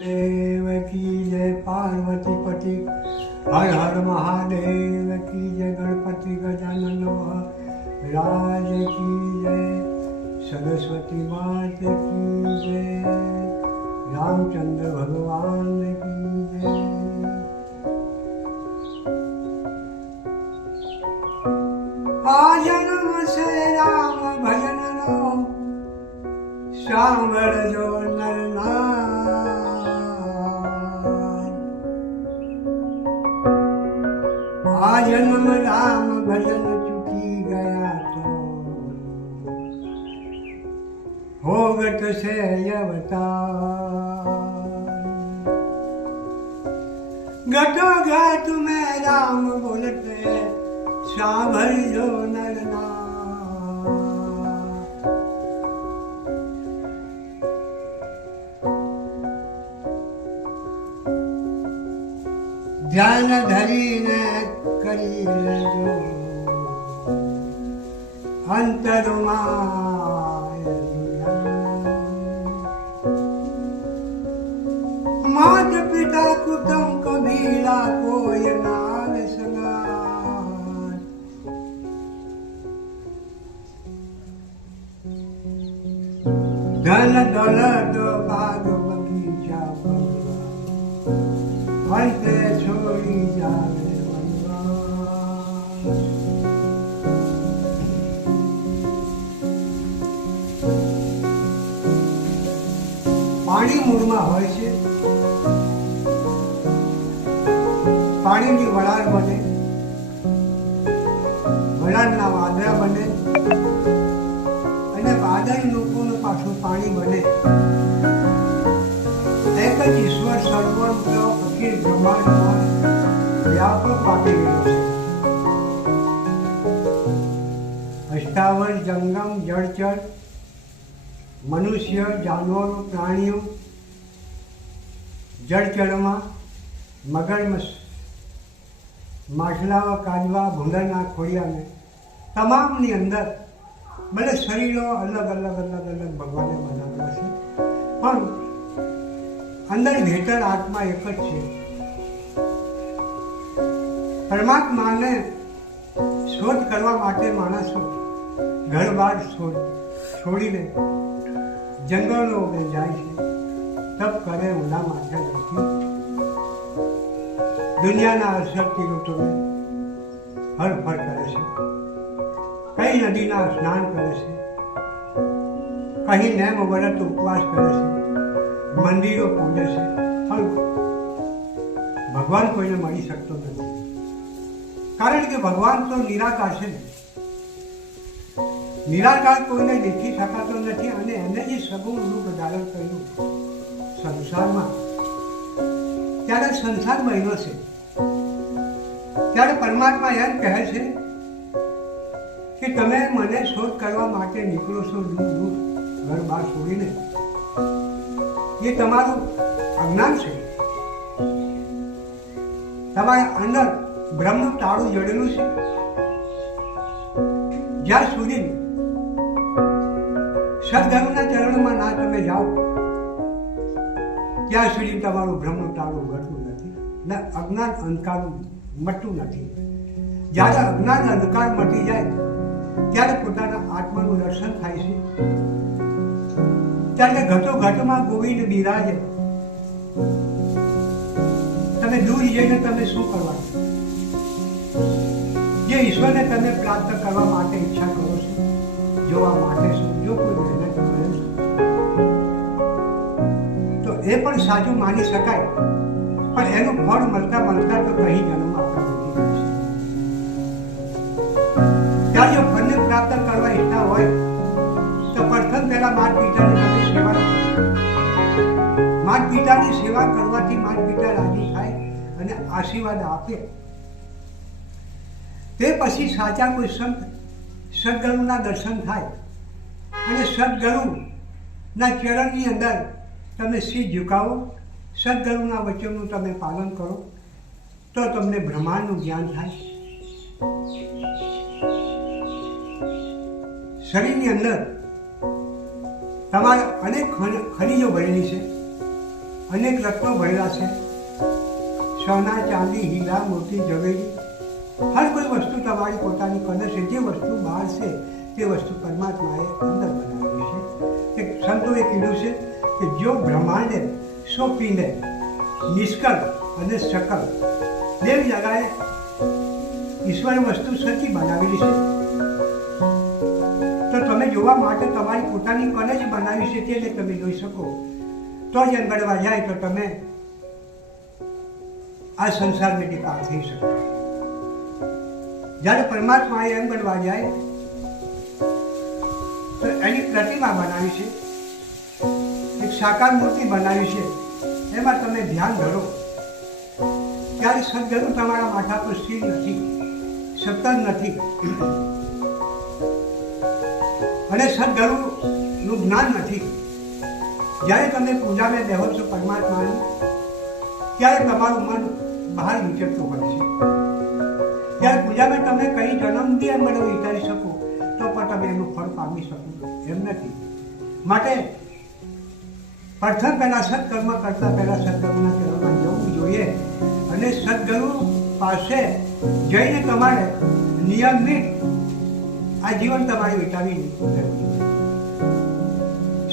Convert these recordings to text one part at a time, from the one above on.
देव की जय पार्वती पति हर हर महादेव की जय गणपति गजानन राज की जय सरस्वती मात की जय रामचंद्र भगवान की जय। आ जन्म से राम भजन नो सांभळ जो नर नार। आ जन्म राम भजन चुकी गया तो होगत से अवतार। घटो घट में राम बोलते सांभळ जो नर नार। ध्यान धरीने करी लेजो अंतरमाय मात पिता कुटुंब कबीला कोई नाल संगार। धन दौलत बाग बगीचा अंते छोड़ी जावे પાણી મૂળમાં હોય છે, પાણીની વરાળ બને, વરાળના વાદળા બને અને વાદળનું પાછું પાણી બને। એક જ ઈશ્વર સર્વત્ર અખિલ બ્રહ્માંડમાં વ્યાપક પામી ગયો છે। અષ્ટાવર જંગમ જળચર મનુષ્ય જાનવરો પ્રાણીઓ જળચરમાં મગરમચ્છ માછલાઓ કાજવા ભૂંડરના ખોડિયાને તમામની અંદર ભલે શરીરો અલગ અલગ ભગવાને બનાવેલા છે પણ અંદર ભીતર આત્મા એક જ છે। પરમાત્માને શોધ કરવા માટે માણસો ઘર બાર છોડીને જંગલો જાય છે, તપ કરે ઊંડા માથે નથી, દુનિયાના અસરતી ઋતુને હરફર કરે છે, કઈ નદીના સ્નાન કરે છે, કहीं નેમ વ્રત ઉપવાસ કરે છે, મંદિરો પૂજે છે, પણ ભગવાન કોઈને મળી શકતો નથી। કારણ કે ભગવાન તો નિરાકાર છે ને, નિરાકાર કોઈને દેખી શકાતો નથી અને એને જે સગુણ રૂપ ધારણ કર્યું સંસારમાં, ત્યારે સંસાર બન્યો છે। ત્યારે પરમાત્મા એમ કહે છે કે તમે મને શોધ કરવા માટે નીકળો છો દૂર દૂર ઘર બહાર છોડીને, એ તમારું અજ્ઞાન છે। તમારા અંદર બ્રહ્મનું તાળું જડેલું છે। જ્યાં સુધી સદગુરુના ચરણમાં ના તમે જાઓ ત્યાં સુધી તમારું બ્રહ્મનું તાળું ઉઘડતું નથી ને અજ્ઞાન અંધકાર મટતું નથી। જ્યારે અજ્ઞાન અંધકાર મટી જાય ત્યારે પોતાના આત્માનું દર્શન થાય છે। ત્યારે ઘટો ઘટમાં ગોવિંદ બિરાજે, તમે દૂર જઈને તમે શું કરવાનું? જે ઈશ્વરને તમે પ્રાપ્ત કરવા માટે ઈચ્છા કરો છો, જોવા માટે છો, જો કોઈ મહેનત કરે તો એ પણ સાચું માની શકાય, પણ એનું ફળ મળતા તો કઈ જન્મ આપણા નથી છે। ત્યાં જો ફળને પ્રાપ્ત કરવા ઈચ્છા હોય તો પ્રથમ પહેલા માતા પિતાની સેવા કરો। માતા પિતાની સેવા કરવાથી માતા પિતા રાજી થાય અને આશીર્વાદ આપે। તે પછી સાચા કોઈ સંત સદગુરુના દર્શન થાય અને સદગુરુના ચરણની અંદર તમે શીશ ઝુકાવો, સદગુરુના વચનનું તમે પાલન કરો તો તમને બ્રહ્માંડનું જ્ઞાન થાય। શરીરની અંદર તમારે અનેક ખનીજો ભરેલી છે, અનેક રત્નો ભરેલા છે, સોના ચાંદી હીરા મોતી ઝવેરી, હર કોઈ વસ્તુ તમારી પોતાની કદર છે. જે વસ્તુ બહાર છે તે વસ્તુ પરમાત્માએ અંદર બનાવેલી છે. કે સંતોએ કીધું છે કે જો બ્રહ્માંડે સોંપીને નિષ્કળ અને સકલ દેવ જગાએ ઈશ્વરે વસ્તુ સચી બનાવેલી છે. તો તમે જોવા માટે તમારી પોતાની કને જ બનાવી છે તેને તમે જોઈ શકો. તો જ એમ ગણવા જાય તો તમે આ સંસારમાંથી પાર થઈ શકો. જ્યારે પરમાત્માએ એમ ગણવા જાય તો એની પ્રતિમા બનાવી છે, એક સાકાર મૂર્તિ બનાવી છે, એમાં તમે ધ્યાન ધરો ત્યારે સદગુરુ તમારા માથા પર સ્થિર નથી, સતત નથી, અને સદગુરુનું જ્ઞાન નથી. જ્યારે તમે પૂજામાં બેહો છો પરમાત્માની, ત્યારે તમારું મન બહાર વિચરતું હોય છે. ત્યારે પૂજામાં તમે કઈ જન્મ બી એમ મને વિચારી શકો તો પણ તમે એનું ફળ પામી શકો એમ નથી. માટે પ્રથમ પહેલા સત્કર્મ કરતા પહેલા સત્કર્મના ચરણમાં જવું જોઈએ અને સદગુરુ પાસે જઈને તમારે નિયમિત આ જીવન તમારે વિતાવી લેવું.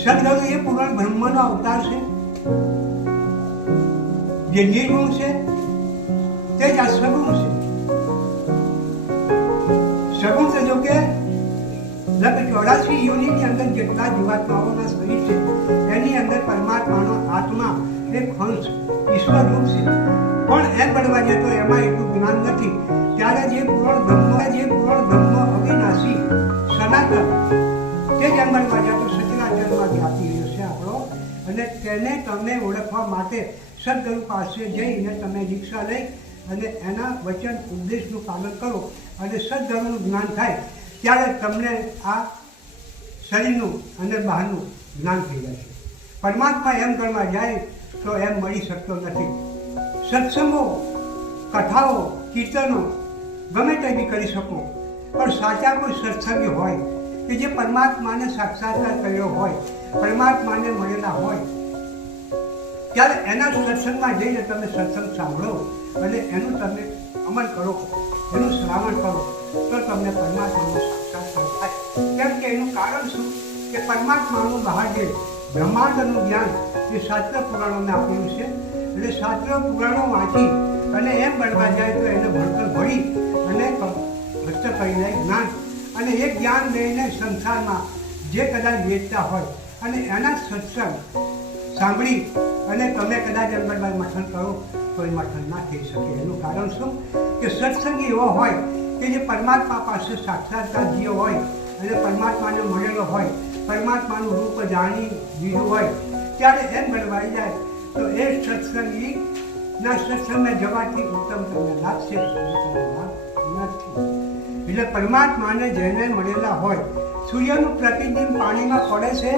સદગુરુ એ પૂર્ણ બ્રહ્મનો અવતાર છે, જે નિર્ગુણ છે તે જ આ સગુણ છે. સગુણ છે જો કે લગભગ 84 યોનિની અંદર જેટલા જીવાત્માઓના શરીર છે એની અંદર પરમાત્માનો આત્મા એક અંશ ઈશ્વર રૂપ છે. પણ એમ બનવા જાય તો એમાં એટલું જ્ઞાન નથી. ત્યારે જે પૂર્ણ બ્રહ્મ અવિનાશી સનાતન તે જ એમ બનવા જાય તો સચરાચરમાં વ્યાપી રહ્યો છે આપણો. અને તેને તમે ઓળખવા માટે સદગુરુ પાસે જઈને તમે દીક્ષા લઈ અને એના વચન ઉપદેશનું પાલન કરો અને સદગુરુનું જ્ઞાન થાય ત્યારે તમને આ શરીરનું અને બહારનું જ્ઞાન થઈ જાય છે. પરમાત્મા એમ કરવા જાય તો એમ મળી શકતો નથી. સત્સંગો, કથાઓ, કીર્તનો ગમે તે બી કરી શકો, પણ સાચા કોઈ સત્સંગી હોય કે જે પરમાત્માને સાક્ષાત્કાર કર્યો હોય, પરમાત્માને મળેલા હોય, ત્યારે એના સત્સંગમાં જઈને તમે સત્સંગ સાંભળો અને એનું તમે અમલ કરો, એનું શ્રાવણ કરો તો તમને પરમાત્માનો સાક્ષાત્કાર થાય. કેમ કે એનું કારણ શું કે પરમાત્માનું બહાર જે બ્રહ્માંડનું જ્ઞાન એ શાસ્ત્ર પુરાણોને આપેલું છે. એટલે શાસ્ત્ર પુરાણો વાંચી અને એમ બનવા જાય તો એને ભણતર ભળી અને ભક્ત કરી લે જ્ઞાન, અને એ જ્ઞાન લઈને સંસારમાં જે કદાચ વેચતા હોય અને એના સત્સંગ સાંભળી અને તમે કદાચ અંબરબાઈ મઠન કરો તો એ મઠન ના થઈ શકે. એનું કારણ શું કે સત્સંગી એવો હોય કે જે પરમાત્મા પાસે સાક્ષાત્કાર જીવ હોય અને પરમાત્માને મળેલો હોય, પરમાત્માનું રૂપ જાણી દીધું હોય, ત્યારે એમ બનવાઈ જાય તો એ સત્સંગીના સત્સંગમાં જવાથી ઉત્તમ તમને લાગશે, નથી. એટલે પરમાત્માને જેને મળેલા હોય, સૂર્યનું પ્રતિબિંબ પાણીમાં પડે છે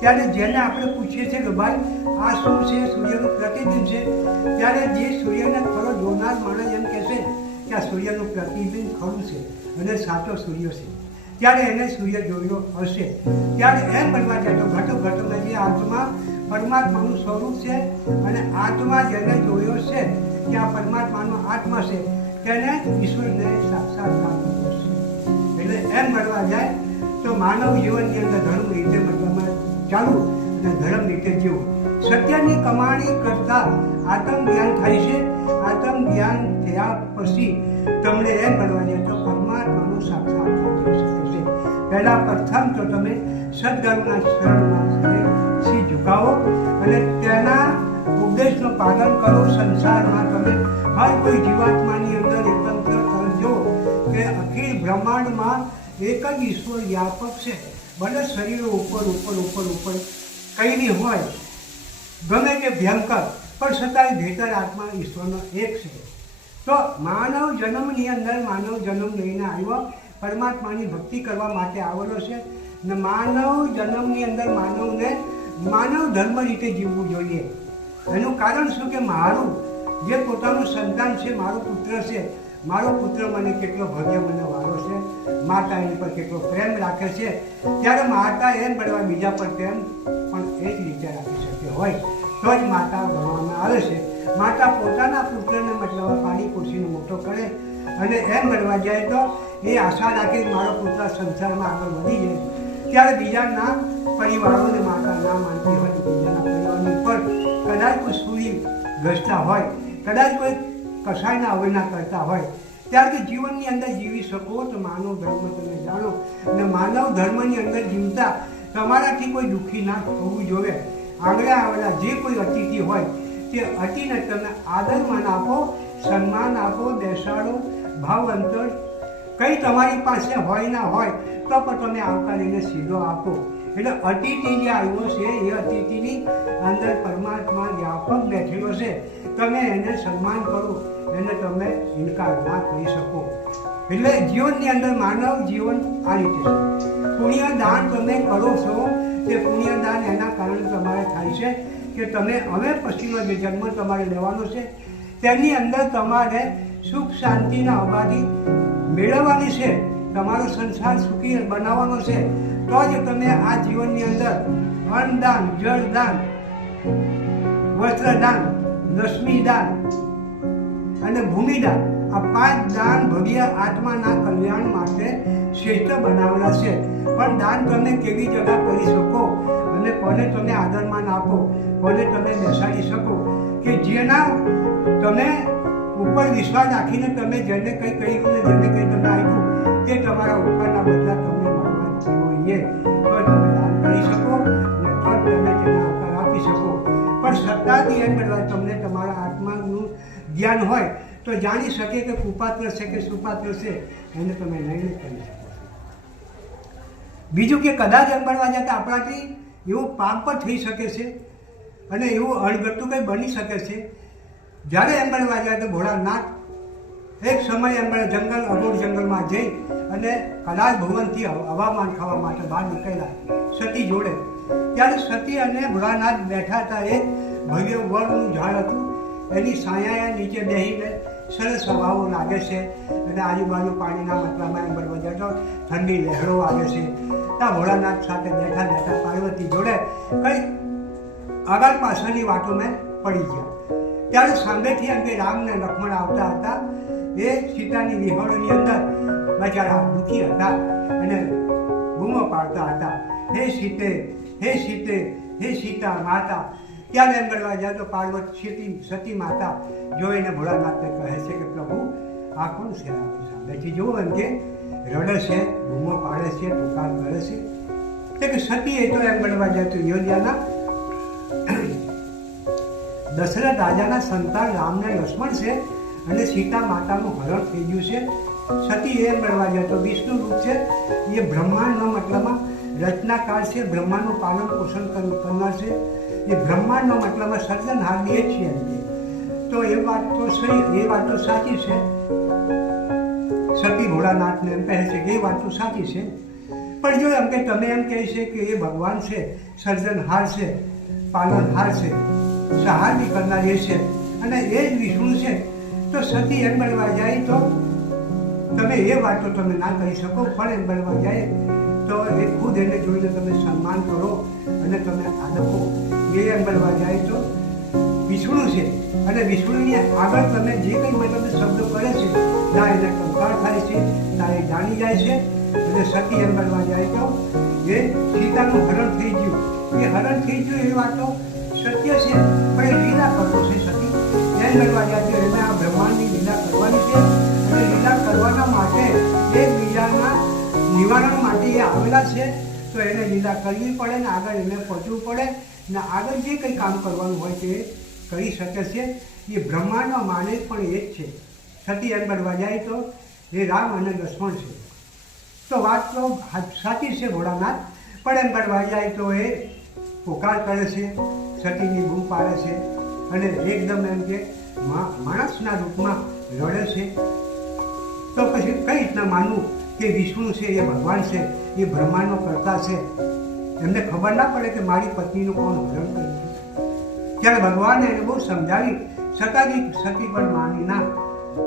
ત્યારે જેને આપણે પૂછીએ છીએ કે ભાઈ આ શું છે, સૂર્યનું પ્રતિબિંબ છે, ત્યારે જે સૂર્યને ખરો જોનાર માણસ એમ કહેશે કે આ સૂર્યનું પ્રતિબિંબ ખરું છે અને સાચો સૂર્ય છે. ત્યારે એને સૂર્ય જોયો હશે. ત્યારે એમ બનવા જાય તો ઘટોઘટમાં જે આત્મા પરમાત્માનું સ્વરૂપ છે અને આત્મા જેને જોયો છે કે આ પરમાત્માનો આત્મા છે તેને ઈશ્વરને સાક્ષાત્કાર કર્યો છે. એટલે એમ બનવા જાય તો માનવ જીવનની અંદર ધર્મ રીતે બનવામાં ચાલુ અને ધર્મ રીતે જીવવું. સત્યની કમાણી કરતા આત્મ જ્ઞાન થાય છે. આત્મ જ્ઞાન થયા પછી તમને એમ બનવા જાય તો પરમાત્માનું સાક્ષાત્કાર થઈ શકે છે. પહેલા પ્રથમ તો તમે સદગુરુના શરણમાં શી ઝુકાવો અને તેના ઉપદેશનું પાલન કરો. સંસારમાં તમે હર કોઈ જીવાત્માની અંદર એકંત્ર કરજો કે અખિલ બ્રહ્માંડમાં એક જ ઈશ્વર વ્યાપક છે. ભલે શરીરો ઉપર કંઈ બી હોય, ગમે તે ભયંકર, પણ છતાંય ભેતર આત્મા ઈશ્વરનો એક છે. તો માનવ જન્મની અંદર માનવ જન્મ લઈને આવ્યો, પરમાત્માની ભક્તિ કરવા માટે આવેલો છે. ને માનવ જન્મની અંદર માનવને માનવ ધર્મ રીતે જીવવું જોઈએ. એનું કારણ શું કે મારું જે પોતાનું સંતાન છે, મારો પુત્ર છે, મારો પુત્ર મને કેટલો ભવ્ય મને વારો છે, માતા એની પર કેટલો પ્રેમ રાખે છે, ત્યારે માતા એમ બનવા બીજા પર પ્રેમ પણ એ જ રીતે રાખી શકે હોય તો તો જ માતા ગણવામાં આવે છે. માતા પોતાના પુત્રને મતલબ પાણી પોષીને મોટો કરે અને એમ ગણવા જાય તો એ આશા રાખે કે મારો પુત્ર સંસારમાં આગળ વધી જાય. ત્યારે બીજાના પરિવારોને માતા ના માનતી હોય, બીજાના પરિવારની ઉપર કદાચ કોઈ સુરી ઘસતા હોય, કદાચ કોઈ કસાયના અવહેલના કરતા હોય, ત્યારે જીવનની અંદર જીવી શકો તો માનવ ધર્મ તમે જાણો. અને માનવ ધર્મની અંદર જીવતા તમારાથી કોઈ દુઃખી ના થવું જોઈએ. આંગળે આવેલા જે કોઈ અતિથિ હોય તે અતિને તમે આદરમાન આપો, સન્માન આપો, બેસાડો, ભાવ અંતર કંઈ તમારી પાસે હોય ના હોય તો પણ તમે આવકારીને સીધો આપો. એટલે અતિથિ જે આવ્યો છે એ અતિથિની અંદર પરમાત્મા વ્યાપક બેઠેલો છે. તમે એને સન્માન કરો, એને તમે ઇનકાર ના કરી શકો. એટલે જીવનની અંદર માનવ જીવન આ રીતે છે. પુણ્ય દાન તમે કરો છો તે પુણ્ય દાન એના કારણે તમારે થાય છે કે તમે હવે પછીનો જે જન્મ તમારે લેવાનો છે તેની અંદર તમારે સુખ શાંતિના અબાધી મેળવવાની છે. તમારો સંસાર સુખી બનાવવાનો છે. તો જ તમે આ જીવનની અંદર અન્નદાન, જળદાન, વસ્ત્રદાન, લક્ષ્મીદાન અને ભૂમિદાન આ 5 દાન ભવ્ય આત્માના કલ્યાણ માટે શ્રેષ્ઠ બનાવેલા છે. પણ દાન તમે કેવી જગ્યા કરી શકો અને કોને તમે આદરમાન આપો, કોને તમે બેસાડી શકો કે જેના તમે ઉપર વિશ્વાસ રાખીને તમે જેને કંઈ કહ્યું ને જેને કંઈ તમે આપ્યું તે તમારા ઉપરના બદલા તમને મળવા જોઈએ. તો તમે દાન કરી શકો અને તો તમે તેને આકાર આપી શકો. પણ સત્તાથી એમ કરવા તમને તમારા આત્માનું જ્ઞાન હોય તો જાણી શકે કે કુપાત્ર છે કે સુપાત્ર છે, એને તમે નિર્ણય કરી શકો. બીજું કે કદાચ એમ બનવા જતાં આપણાથી એવું પાપ પણ થઈ શકે છે અને એવું અણઘટતું કંઈ બની શકે છે. જ્યારે એમ બનવા જાય તો ભોળાનાથ એક સમય એમ જંગલ અઘોર જંગલમાં જઈ અને કદાચ ભુવનથી હવામાન ખાવા માટે બહાર નીકળ્યા સતી જોડે. ત્યારે સતી અને ભોળાનાથ બેઠા હતા. એક ભવ્ય વડનું ઝાડ હતું, એની છાયા નીચે બેસીને સરસ હવાઓ લાગે છે અને આજુબાજુ પાણીના મતલબમાં એમ બનવા જાય તો ઠંડી લહેરો આવે છે. ત્યાં ભોળાનાથ સાથે બેઠા બેઠા પાર્વતી જોડે કંઈ આગળ પાછળની વાતો મેં પડી ગયા. ત્યારે સામેથી એમ કે રામ ને લક્ષ્મણ આવતા હતા. એ સીતાની વિહોણની અંદર બચારા દુઃખી હતા અને બૂમો પાડતા હતા, હે સીતે, હે સીતે, હે સીતા માતા. ત્યારે એમ કરવા જાય તો પાર્વતી સતી માતા જોઈને ભોળાનાથને કહે છે કે પ્રભુ આ કોણ છે? સામેથી જુઓ એમ કે રડે છે, બૂમો પાડે છે, પુકાર કરે છે. કે સતી એ તો એમ બનવા જાય તો અયોધ્યાના દશરથ રાજાના સંતાન રામને લક્ષ્મણ છે અને સીતા માતાનું હરણ થઈ ગયું છે. સતી એમ બનવા જાય તો વિષ્ણુ રૂપ છે. એ બ્રહ્માંડનો મતલબમાં રચનાકાર છે, બ્રહ્માંડનું પાલન પોષણ કરનાર છે. એ બ્રહ્માંડનો મતલબમાં સર્જનહાર એ જ છે એમ કે. તો એ વાત તો સાચી છે. સતી ભોળાનાથને એમ કહે છે કે એ વાત તો સાચી છે. પણ જો એમ કે તમે એમ કહે છે કે એ ભગવાન છે, સર્જનહાર છે, પાલનહાર છે, સહાર બી કરનાર એ છે અને એ જ વિષ્ણુ છે, તો સતી એમ બનવા જાય તો તમે એ વાત તો તમે ના કરી શકો. પણ એમ બનવા જાય તો એ ખુદ એને જોઈને તમે સન્માન કરો અને તમે આદકો. એ એમ બનવા જાય તો વિષ્ણુ છે અને વિષ્ણુની આગળ તમે જે કંઈ મતલબ શબ્દો કરે છે ત્યાં એને કંકાળ થાય છે, ત્યાં એ જાણી જાય છે. અને સતી એમ બનવા જાય તો એ સીતાનું હરણ થઈ ગયું. એ હરણ થઈ ગયું એ વાતો સત્ય છે, પણ એ લીલા કરતો છે સતી. એમ બનવા જાય તો એને આ બ્રહ્માંડની લીલા કરવાની છે અને લીલા કરવાના માટે એકબીજાના નિવારણ માટે એ આવેલા છે. તો એને લીલા કરવી પડે ને આગળ એને પહોંચવું પડે ને આગળ જે કંઈ કામ કરવાનું હોય તે કરી શકે છે. એ બ્રહ્માંડનો માલિક પણ એ જ છે. સતી એમ બનવા જાય તો એ રામ અને લક્ષ્મણ છે. તો વાત તો સાચી છે ભોળાનાથ, પણ એમ બનવા જાય તો એ પોકાર કરે છે, સતીની બૂમ પાડે છે અને એકદમ એમ કે માણસના રૂપમાં રડે છે. તો પછી કઈ રીતના માનવું કે વિષ્ણુ છે એ ભગવાન છે, એ બ્રહ્માંડનો કર્તા છે? એમને ખબર ના પડે કે મારી પત્નીનું કોણ હરણ કર્યું છે? ત્યારે ભગવાને એને બહુ સમજાવી છતાં સતી પણ માની ના.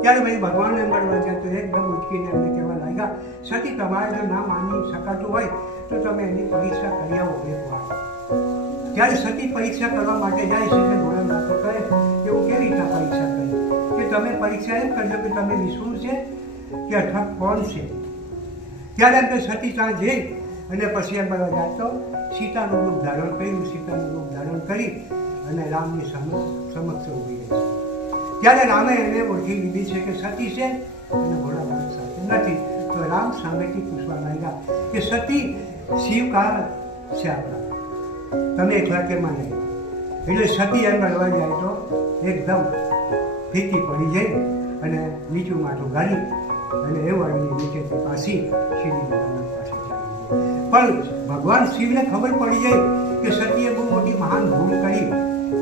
ત્યારે ભાઈ ભગવાન એમ મળવા જાય તો એકદમ ઉચકીને એમને કહેવા લાગ્યા, સતી તમારે જો ના માની શકાતું હોય તો તમે એની પરીક્ષા કરી આવો એક વાર. જ્યારે સતી પરીક્ષા કરવા માટે જાય છે એટલે ભોળાનાથ કહે કે હું કેવી રીતના પરીક્ષા કરી કે તમે પરીક્ષા એમ કરજો કે તમે વિષ્ણુ છે કે અથવા કોણ છે. ત્યારે એમ કે સતી ત્યાં જઈ અને પછી એમ કરવા જાય તો સીતાનું રૂપ ધારણ કર્યું. સીતાનું રૂપ ધારણ કરી અને રામની સમક્ષ ઊભી રહી છે. ત્યારે રામે એને ઓળખી લીધી છે કે સતી છે અને ભોળાનાથ સાથે નથી. તો રામ સામેથી પૂછવા લાગ્યા કે સતી શિવ કા છે આપણા, તમે એકલા કેમ માને? એટલે સતી એમ મળવા જાય તો એકદમ ફીકી પડી જાય અને નીચું માથું ગાળી અને એ વાળીને નીચેથી પાછી શિવજી ભગવાન પાસે ચાલી. પણ ભગવાન શિવને ખબર પડી જાય કે સતીએ બહુ મોટી મહાન ભૂલ કરી.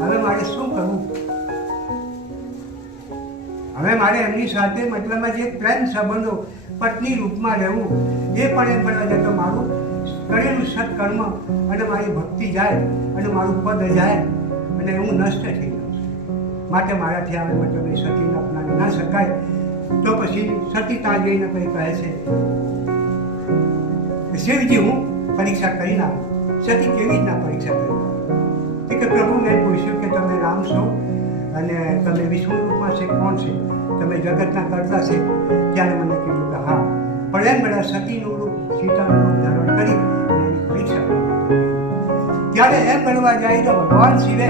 હવે મારે શું કરવું? હવે મારે એમની સાથે મતલબમાં જે પ્રેમ સંબંધો પત્ની રૂપમાં રહેવું એ પણ એમ કરવા જાય તો મારું કરેલું સત્કર્મ અને મારી ભક્તિ જાય અને મારું પદ જાય અને હું નષ્ટ થઈ જાઉં છું. માટે મારાથી આવે મતલબ એ સતીને અપનાવી ના શકાય. તો પછી સતી ત્યાં જઈને કંઈ કહે છે શિવજી હું પરીક્ષા કરીને આવું. સતી કેવી રીતના પરીક્ષા કરી? કે પ્રભુ મેં પૂછ્યું કે તમે રામ છો અને તમે વિષ્ણુ રૂપમાં છે, કોણ છે? તમે જગતના કરતા છે? ત્યારે મને કીધું કે હા. પણ એમ બધા સતીનું રૂપ સીતાનું રૂપ ધારણ કરી એની પરીક્ષા કરી. ત્યારે એમ બનવા જાય તો ભગવાન શિવે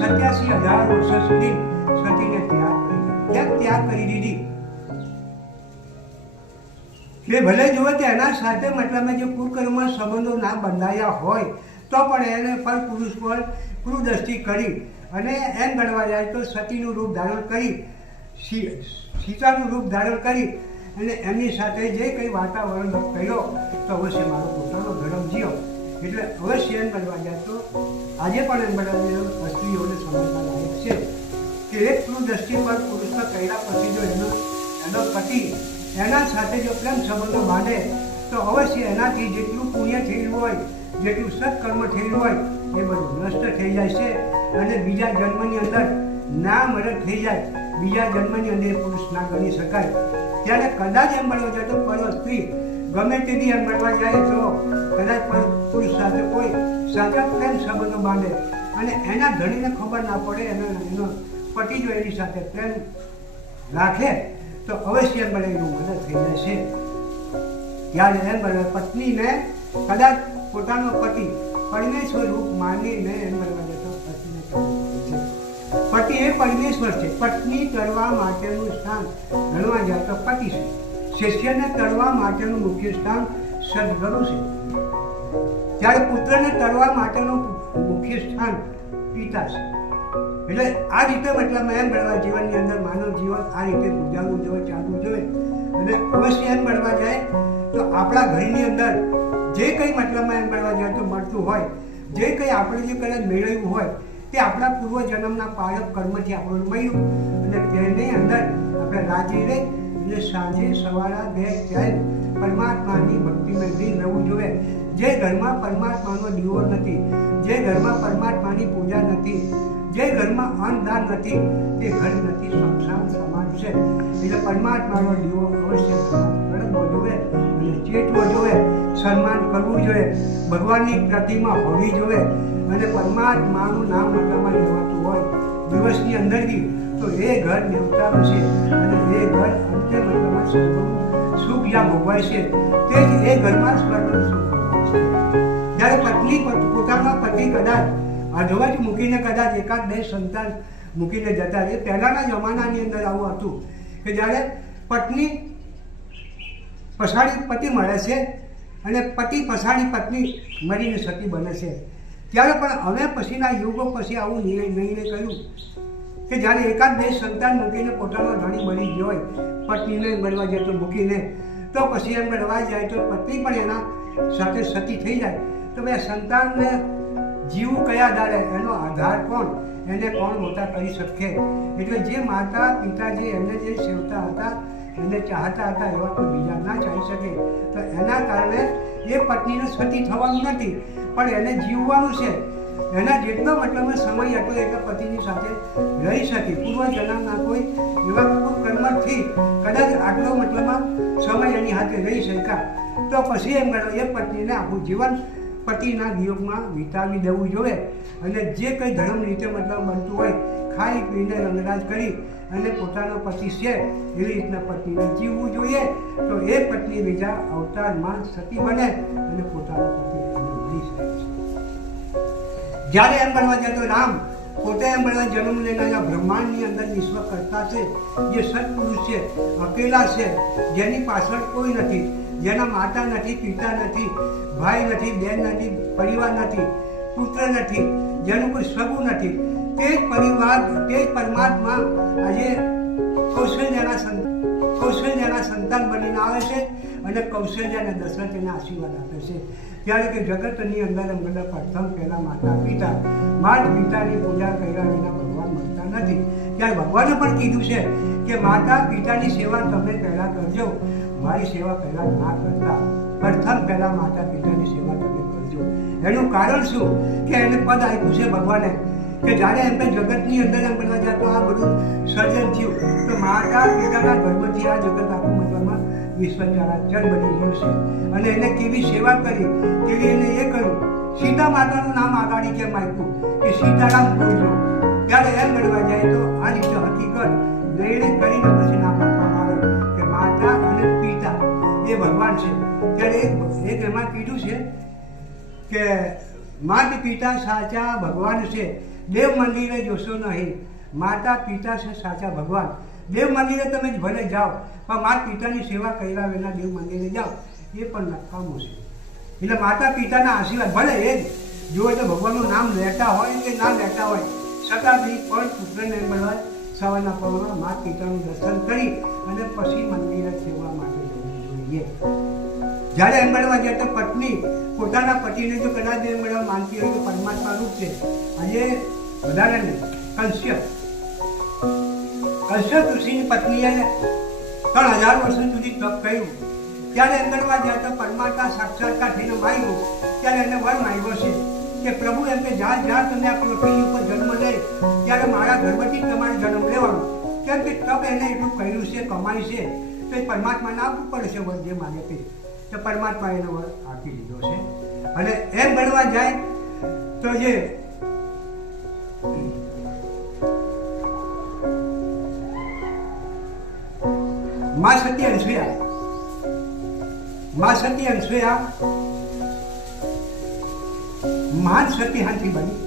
87,000 વર્ષ સુધી સતીને ત્યાગ કરી દીધી. એટલે ભલે જુઓ કે એના સાથે મતલબ જે કુકર્મમાં સંબંધો ના બંધાયા હોય તો પણ એને પર પુરુષ પર ક્રૂરદ્રષ્ટિ કરી અને એમ ગણવા જાય તો સતીનું રૂપ ધારણ કરી, સીતાનું રૂપ ધારણ કરી અને એમની સાથે જે કંઈ વાતાવરણ કર્યો તો અવશ્ય મારો પોતાનો ધર્મ જીવો. એટલે અવશ્ય એમ બનવા જાય તો આજે પણ એમ બધા સ્ત્રીઓને સમજવા લાયક છે કે એક ક્રૂરદ્રષ્ટિ પર પુરુષના કર્યા પછી જો એનો પતિ એના સાથે જો પ્રેમ સંબંધો બાંધે તો અવશ્ય એનાથી જેટલું પુણ્ય થયેલું હોય, જેટલું સત્કર્મ થયેલું હોય એ બધું નષ્ટ થઈ જાય છે અને બીજા જન્મની અંદર ના મદદ થઈ જાય. બીજા જન્મની અંદર પુરુષ ના ગણી શકાય. ત્યારે કદાચ એમ બનવા જાય તો પર સ્ત્રી ગમે તેથી એમ બનવા જાય તો કદાચ પુરુષ સાથે કોઈ સાચા પ્રેમ સંબંધો બાંધે અને એના ધણીને ખબર ના પડે, એનો પતિ જો એની સાથે પ્રેમ રાખે તો અવશ્ય એમ બને એનું મદદ થઈ જાય છે. ત્યારે એમ બને પત્નીને કદાચ પોતાનો પતિ પરમેશ્વર રૂપ માનીને એમ બનવા જતો પતિને છે. પતિ એ પરમેશ્વર છે. પત્ની કરવા માટેનું સ્થાન ગણવા જાય તો પતિ છે. શિષ્યને કરવા માટેનું મુખ્ય સ્થાન સદગુરુ છે. ત્યારે પુત્રને કરવા માટેનું મુખ્ય સ્થાન પિતા છે. એટલે આ રીતે મતલબ એમ બનવા જીવનની અંદર માનવ જીવન આ રીતે ગુજારવું જોઈએ, ચાલવું જોઈએ. અને અવશ્ય એમ બનવા જાય તો આપણા ઘરની અંદર જે કંઈ મતલબમાં એમ બનવા જાય તો મળતું હોય, જે કંઈ આપણે જે કદાચ મેળવ્યું હોય તે આપણા પૂર્વજન્મના પારક કર્મથી આપણને મળ્યું અને તેની અંદર આપણે રાજી રહી એટલે સાંજે સવારે 2 ટાઈમ પરમાત્માની ભક્તિમાં લીન રહેવું જોઈએ. જે ઘરમાં પરમાત્માનો દીવો નથી, જે ઘરમાં પરમાત્માની પૂજા નથી, જે ઘરમાં અન્નદાન નથી તે ઘર નથી, સ્મશાન સમાન છે. એટલે પરમાત્માનો દીવો અવશ્ય પ્રગટવો જોઈએ અને ચેતવો જોઈએ, સન્માન કરવું જોઈએ, ભગવાનની પ્રતિમા હોવી જોઈએ અને પરમાત્માનું નામ મતલબમાં લેવાતું હોય દિવસની અંદરથી તો એ ઘર દેવતાનું છે અને એ ઘર અંતે મતલબમાં સ્વર્ગનું સુખ જ્યાં ભોગવાય છે તે જ એ ઘરમાં સ્વર્ગનું સુખ ભોગવાય છે. જ્યારે પત્ની પોતાના પતિ કદાચ અધવચ મૂકીને કદાચ 1-2 સંતાન મૂકીને જતા રહે. પહેલાના જમાનાની અંદર આવું હતું કે જ્યારે પત્ની પછાડી પતિ મળે છે અને પતિ પછાડી પત્ની મરીને સતી બને છે. ત્યારે પણ હવે પછીના યુગો પછી આવું નિર્ણય કર્યું કે જ્યારે 1-2 સંતાન મૂકીને પોતાનો ધણી મરી ગયો હોય, પત્નીને મળવા જાય તો મૂકીને તો પછી એમ મળવા જાય તો પત્ની પણ એના સાથે સતી થઈ જાય તો ભાઈ સંતાનને જીવવું કયા આધારે, એનો આધાર કોણ, એને કોણ મોટા કરી શકે? એટલે જે માતા પિતા જે એમને જે સેવતા હતા, એને ચાહતા હતા એવા કોઈ બીજા ના ચાહી શકે. તો એના કારણે એ પત્નીને સતી થવાનું નથી પણ એને જીવવાનું છે. એના જેટલો મતલબમાં સમય હતો એટલે પતિની સાથે રહી શકે. પૂર્વજન્મના કોઈ એવા કર્મથી કદાચ આટલો મતલબમાં સમય એની સાથે રહી શક્યા તો પછી એમ ગણો એ પત્નીને આખું જીવન પતિના વિયોગમાં વિતાવી દેવું જોઈએ અને જે કંઈ ધર્મ રીતે મતલબ બનતું હોય ખાઈ પીને રંગરાજ કરી અને પોતાનો પતિ છે એવી રીતના પત્નીને જીવવું જોઈએ. તો એ પત્ની બીજા અવતારમાં સતી બને અને પોતાનો પતિ એને મળી શકે છે. જ્યારે એમ બનવા જાય તો રામ પોતે એમ બનવા જન્મ લેનારા બ્રહ્માંડની અંદર વિશ્વ કરતા છે, જે સત્પુરુષ છે, અકેલા છે, જેની પાછળ કોઈ નથી, જેના માતા નથી, પિતા નથી, ભાઈ નથી, બેન નથી, પરિવાર નથી, પુત્ર નથી, જેનું કોઈ સગું નથી, તે જ પરિવાર, તે જ પરમાત્મા આજે કૌશલ્યના સંતાન બનીને આવે છે અને કૌશલ્યના દશરથ એને આશીર્વાદ આપે છે. ત્યારે કે જગતની અંદર મતલબ પ્રથમ પહેલા માતા પિતા, માતા પિતાની પૂજા કર્યા વિના ભગવાન મળતા નથી. ત્યારે ભગવાને પણ કીધું છે કે માતા પિતાની સેવા તમે પહેલા કરજો, મારી સેવા પહેલા ના કરતા. પ્રથમ પહેલા માતા પિતાની સેવા તમે કરજો. એનું કારણ શું કે એને પદ આપ્યું છે ભગવાને કે જ્યારે એમને જગતની અંદર એમ બનવા જાય તો આ બધું સર્જન થયું તો માતા પિતાના ગર્ભથી આ જગત આખું મતલબમાં વિશ્વ ચરાચર બની ગયું છે. અને એને કેવી સેવા કરી, કેવી એને એ કર્યું. સીતા માતાનું નામ આગાડી કેમ આપ્યું કે સીતારામ બોલજો. ત્યારે એમ બનવા જાય તો આ રીતે હકીકત નિર્ણય કરીને પછી નામ આપવામાં આવે કે માતા અને પિતા એ ભગવાન છે. ત્યારે એક એમાં કીધું છે કે માતા પિતા સાચા ભગવાન છે, દેવ મંદિરે જોશો નહીં, માતા પિતા છે સાચા ભગવાન. દેવ મંદિરે તમે ભલે જાઓ પણ માતા પિતાની સેવા કર્યા વિના દેવ મંદિરે જાઓ એ પણ નકામું છે. એટલે માતા પિતાના આશીર્વાદ ભલે એ જ જો તો ભગવાનનું નામ લેતા હોય કે ના લેતા હોય છતાં બી પણ પુત્રને બોલાય સવારના પરમાં માતા પિતાનું દર્શન કરી અને પછી મંદિરે સેવા માટે જવું જોઈએ. જ્યારે એમ બનવા જાય તો પત્ની પોતાના પતિને જો કદાચ એમ બનવા માનતી હોય તો પરમાત્મા રૂપ છે. આજે વધારે નહીં, કશ્યપ ઋષિની પત્નીએ 3000 વર્ષ સુધી તપ કર્યું. ત્યારે એમ બનવા જાય તો પરમાત્મા સાક્ષાત્કાર થઈને માગ્યું. ત્યારે એને વર માગ્યો છે કે પ્રભુ એમ કે જ્યાં તમે આ પૃથ્વી ઉપર જન્મ લે ત્યારે મારા ગર્ભથી તમારે જન્મ લેવાનો. કેમ કે તપ એને એટલું કર્યું છે, કમાઈ છે, તો એ પરમાત્માને આપવું પડશે વર જે માગે તે. તો પરમાત્મા એનો વર આપી દીધો છે. અને એમ બનવા જાય તો જે મા સતી અનસુયા મહાન સતી હાથી બની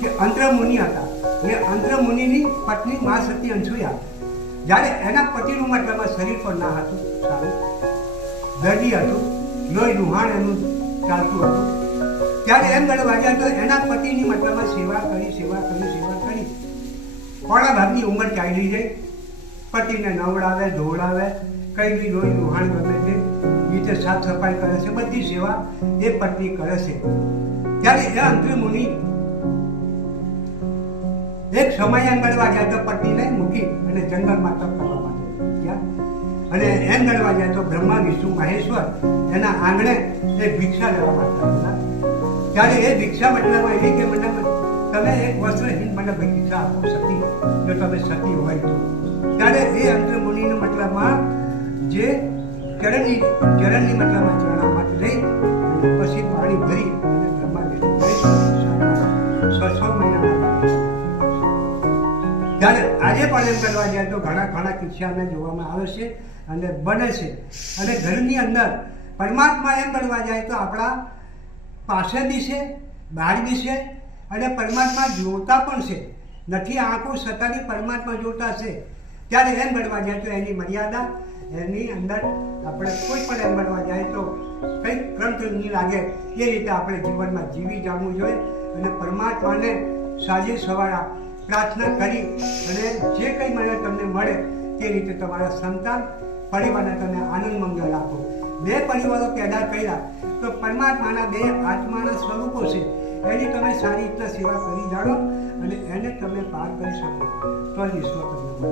કે અંદ્રમુનિ હતા. એ અંદ્રમુનિની પત્ની મા સતી અનસુયા જ્યારે એના પતિનું મતલબમાં શરીર પર ના હતું સારું, દર્દી હતું, લોહી લુહાણ એનું ચાલતું હતું. ત્યારે એમ બનવા જાય તો એના પતિની મતલબમાં સેવા કરી કોણા ભાગની ઉંમર ચાલી જાય. પતિને નવડાવે, ધોવડાવે, કઈ બી લોહી લુહાણ ગમે તે રીતે સાફ સફાઈ કરે છે, બધી સેવા એ પત્ની કરે છે. ત્યારે એ અંત્રિમુનિ એક સમય એમ ગણવા જાય તો પત્નીને મૂકી અને જંગલમાં તપ કરવા માટે ગયા. અને એમ ગણવા જાય તો બ્રહ્મા વિષ્ણુ મહેશ્વર એના આંગણે એ ભિક્ષા લેવા માટે હતા. ત્યારે એ ભિક્ષા મતલબમાં એવી કે મતલબ તમે એક વસ્ત્રહીન મને ભિક્ષા આપો સતી, જો તમે સતી હોય તો. ત્યારે એ અંત્રિમુનિના મતલબમાં જે ચરણની મતલબમાં ચરણામાં લઈ અને પછી પાણી ભરી અને બ્રહ્મા વિષ્ણુ મહેશ્વર 6 મહિનામાં. ત્યારે આજે પણ એમ કરવા જાય તો ઘણા કિસ્સાને જોવામાં આવે છે અને બને છે. અને ઘરની અંદર પરમાત્મા એમ બનવા જાય તો આપણા પાસે બી છે, બહાર બી છે અને પરમાત્મા જોતા પણ છે. નથી આંખો છતાંની પરમાત્મા જોતા છે. ત્યારે એમ બનવા જાય તો એની મર્યાદા એની અંદર આપણે કોઈ પણ એમ બનવા જાય તો કંઈક ગ્રંથ નહીં લાગે એ રીતે આપણે જીવનમાં જીવી જાણવું જોઈએ. અને પરમાત્માને સાંજે સવારે પ્રાર્થના કરી અને જે કંઈ મને તમને મળે તે રીતે તમારા સંતાન પરિવારને તમે આનંદ મંગળ આપો. 2 પરિવારો પેદા કર્યા તો પરમાત્માના 2 આત્માના સ્વરૂપો છે, એની તમે સારી રીતના સેવા કરી જાણો અને એને તમે પાર કરી શકો તો જ ઈશ્વર તમને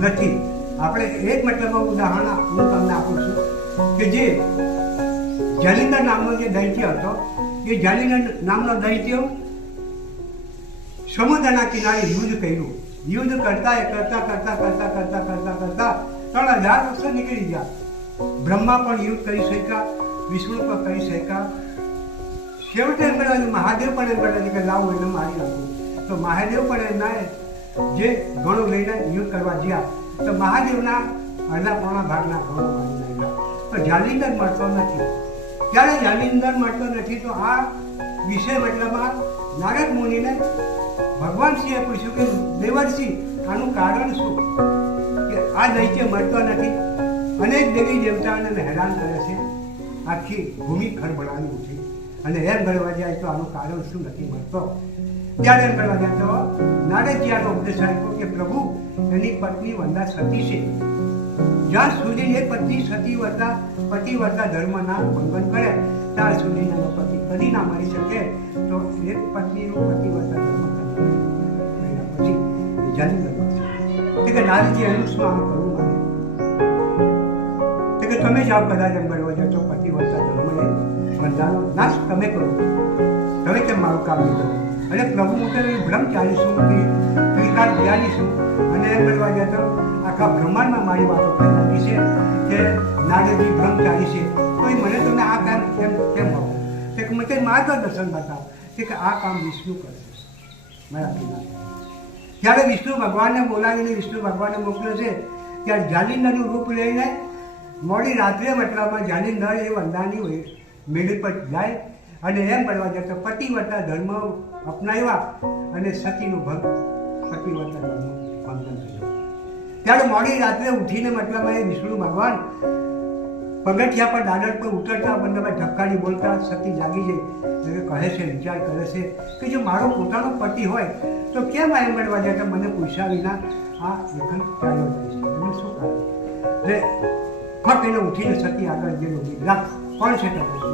નથી. આપણે એક મતલબમાં ઉદાહરણ હું તમને આપું છું કે જે જાલિંદર નામનો જે દૈત્ય હતો, એ જાલિંદર નામનો દૈત્ય સમુદ્રના કિનારે યુદ્ધ કર્યું. યુદ્ધ કરતા 3000 વર્ષો નીકળી ગયા. બ્રહ્મા પણ યુદ્ધ કરી શક્યા, વિષ્ણુ પર કરી શક્યા. છેવટે એમ કરવાનું મહાદેવ પણ એમ કરતા કે લાવો એટલે મારી નાખું. તો મહાદેવ પણ એમના જે ગણો લઈને યુદ્ધ કરવા ગયા તો મહાદેવના અડધા પોણા ભાગના ગણો મારી નાખ્યા. તો જાલિંદર મળતો નથી. ત્યારે જાલિંદર મળતો નથી તો આ વિષય મતલબમાં નારદ મુનિને ભગવાન શ્રીએ પૂછ્યું કે દેવર્ષિ આનું કારણ શું કે આ દૈત્ય મળતો નથી. અનેક દેવી દેવતાઓને હેરાન કરે છે, આખી ભૂમિ ખળભળાવી ઉઠી અને એમ ગણવા જાય તો આનું કારણ શું નથી મળતો. ત્યારે એમ ગણવા જાય તો નારદજીનો ઉપદેશ આપ્યો કે પ્રભુ એની પત્ની વંદા સતી છે. જ્યાં સુધી એ પત્ની પતિવ્રતા ધર્મના ઉલ્લંઘન કરે ત્યાં સુધી એનો પતિ કદી ના મળી શકે. તો એક પત્નીનું પતિવ્રતા ધર્મ પછી જાલિંદર કે નારદજી એનું શું આમ કરવું મારે કે તમે જાઓ કદાચ એમ ગણવા જાય તો પતિવ્રતા ધર્મ એ બંધાનો નાશ તમે કરો, તમે કેમ મારું કામ નહીં કરો. અને પ્રભુ હું તો બ્રહ્મચારી છું, ત્રિકાળ જ્ઞાની છું અને એમ ગણવા જાય તો આખા બ્રહ્માંડમાં મારી વાતો ફેલાવી છે કે નારદજી બ્રહ્મચારી છે તો મને તમે આ કામ કેમ ભાવો કે મને માર્ગદર્શન બતાવો કે આ કામ વિષ્ણુ કરશે મારા પિતા. ત્યારે વિષ્ણુ ભગવાનને બોલાવીને વિષ્ણુ ભગવાનને મોકલે છે ત્યારે જાલિંદરનું રૂપ લઈને મોડી રાત્રે મતલબમાં જાલિંદર એ વંદાની મેળી પર જાય અને એમ કરવા જાય તો પતિવ્રતા ધર્મ અપનાવ્યા અને સતીનું પતિવ્રતા ધર્મ ભંગન થયું. ત્યારે મોડી રાત્રે ઉઠીને મતલબમાં એ વિષ્ણુ ભગવાન પગથિયા પર દાદર પર ઉતરતા મતલબ ધક્કાની બોલતા સતી જાગી જાય કહે છે, વિચાર કરે છે કે જો મારો પોતાનો પતિ હોય તો કેમ આ એમ ગણવા જાય તો મને પૂછ્યા વિના આ લેખન ચાલ્યો જાય છે, એનું શું કારણ? એટલે ફટ એને ઉઠીને સતી આગળ ગયેલો વિગ્રહ કોણ છે તમે શું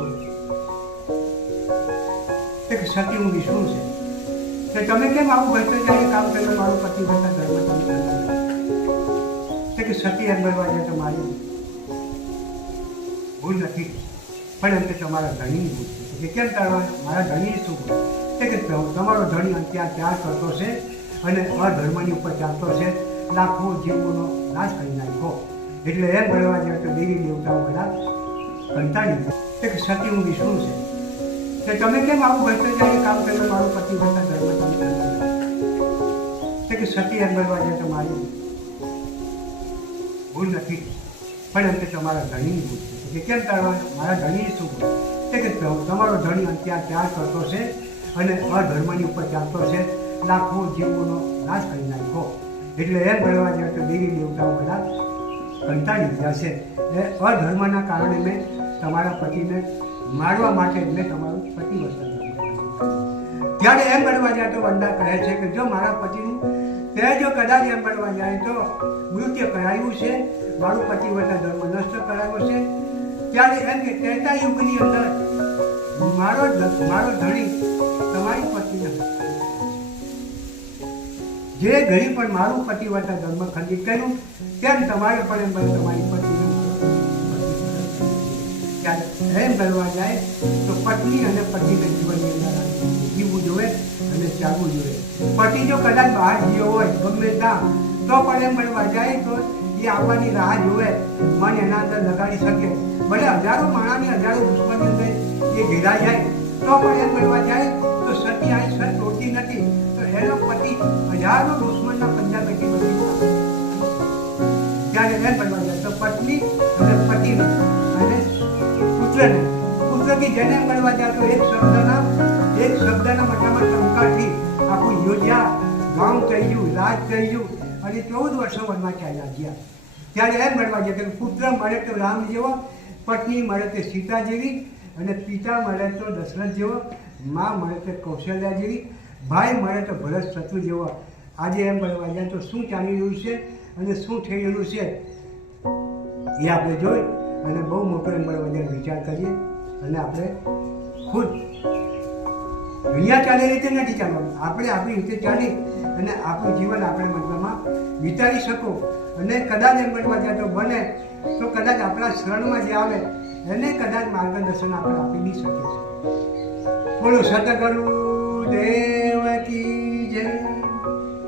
કે સતી હું વિષ્ણુ છે કે તમે કેમ આવું ભ્રષ્ટાચારી કામ કર્યું, મારું પતિવ્રતા ધર્મ તમે કે સતી એમ ગણવા જાય તો મારી ભૂલ નથી પણ એમ કે તમારા ધણીની ભૂલ છે. કેમ કરવા મારા ધણીની શું ભૂલ કે તમારો ધણી અત્યાચાર કરતો છે અને અધર્મની ઉપર ચાલતો છે, લાખો જીવોનો નાશ કરી નાખ્યો. એટલે એમ ગણવા જાય તો દેવી દેવતાઓ બધા કંટાળી કે સતી હું વિષ્ણુ છે કે તમે કેમ આવું ભ્રષ્ટાચારી કામ કર્યું, મારું પતિવ્રતા ધર્મ તમે કે સતી એમ ગણવા જાય તો મારી ભૂલ નથી પણ એમ કે તમારા ધણીની ભૂલ છે. કેમ કરવા મારા ધણીની શું ભૂલ કે તમારો ધણી અત્યાચાર કરતો છે અને અધર્મની ઉપર ચાલતો છે, લાખો જીવોનો નાશ કરી નાખ્યો. એટલે એમ ગણવા જાય તો દેવી દેવતાઓ બધા કંટાળી ગયા છે. એ અધર્મના કારણે મેં તમારા પતિને મારવા માટે મેં તમારું પતિવ્રતા ધર્મ. ત્યારે એમ ગણવા જાય તો વંદા કહે છે કે જો મારા પતિનું તે જો કદાચ એમ ગણવા જાય તો મૃત્યુ કરાયું છે, મારું પતિવ્રતા ધર્મ નષ્ટ કરાયો છે. ત્યારે એમ કે ત્રેતા યુગની અંદર મારો ધણી તમારી પત્નીને જે ઘડી પણ મારું પતિવ્રતા ધર્મ ખંડિત કર્યું તેમ તમારે પણ એમ તમારી પત્નીને એમ કરવા જાય તો પત્ની અને પતિને જીવનની અંદર જીવવું જોઈએ અને ચાલવું જોઈએ. પતિ જો કદાચ બહાર ગયો હોય ગમે ત્યાં તો પણ એમ બનવા જાય તો એ આવવાની રાહ જોવે, મન એના અંદર લગાડી શકે. ભલે હજારો માણાની હજારો દુશ્મની અંદર એ ઘેરા જાય તો પણ એમ બનવા જાય તો સતી આ સત તોડતી નથી તો એનો પતિ હજારો દુશ્મનના પંજા પેટી બની ત્યારે એમ બનવા જાય તો પત્ની અને પતિને અને પુત્રથી જેને મળવા જાય તો એક શબ્દના મતલબમાં ટંકાથી આખું યોજ્યા ગામ થઈ ગયું, રાજ થઈ ગયું અને 14 વર્ષો વનમાં ચાલ્યા ગયા. ત્યારે એમ મળવા જાય કે પુત્ર મળે તો રામ જેવો, પત્ની મળે તો સીતા જેવી અને પિતા મળે તો દશરથ જેવો, મા મળે તો કૌશલ્યા જેવી, ભાઈ મળે તો ભરત શત્રુ જેવો. આજે એમ મળવા જાય તો શું ચાલી રહ્યું છે અને શું થઈ રહ્યું છે એ આપણે જોઈ અને બહુ મોટો એમ બધા વિચાર કરીએ અને આપણે ખુદ દુનિયા ચાલે રીતે નથી ચાલવાનું, આપણે આપણી રીતે ચાલી અને આપણું જીવન આપણે મતલબમાં વિતાવી શકો. અને કદાચ એમ બનવા જાય તો બને તો કદાચ આપણા શરણમાં જે આવે એને કદાચ માર્ગદર્શન આપણે આપી નહીં શકીએ છીએ. બોલો સતગુરુ દેવ કી જય.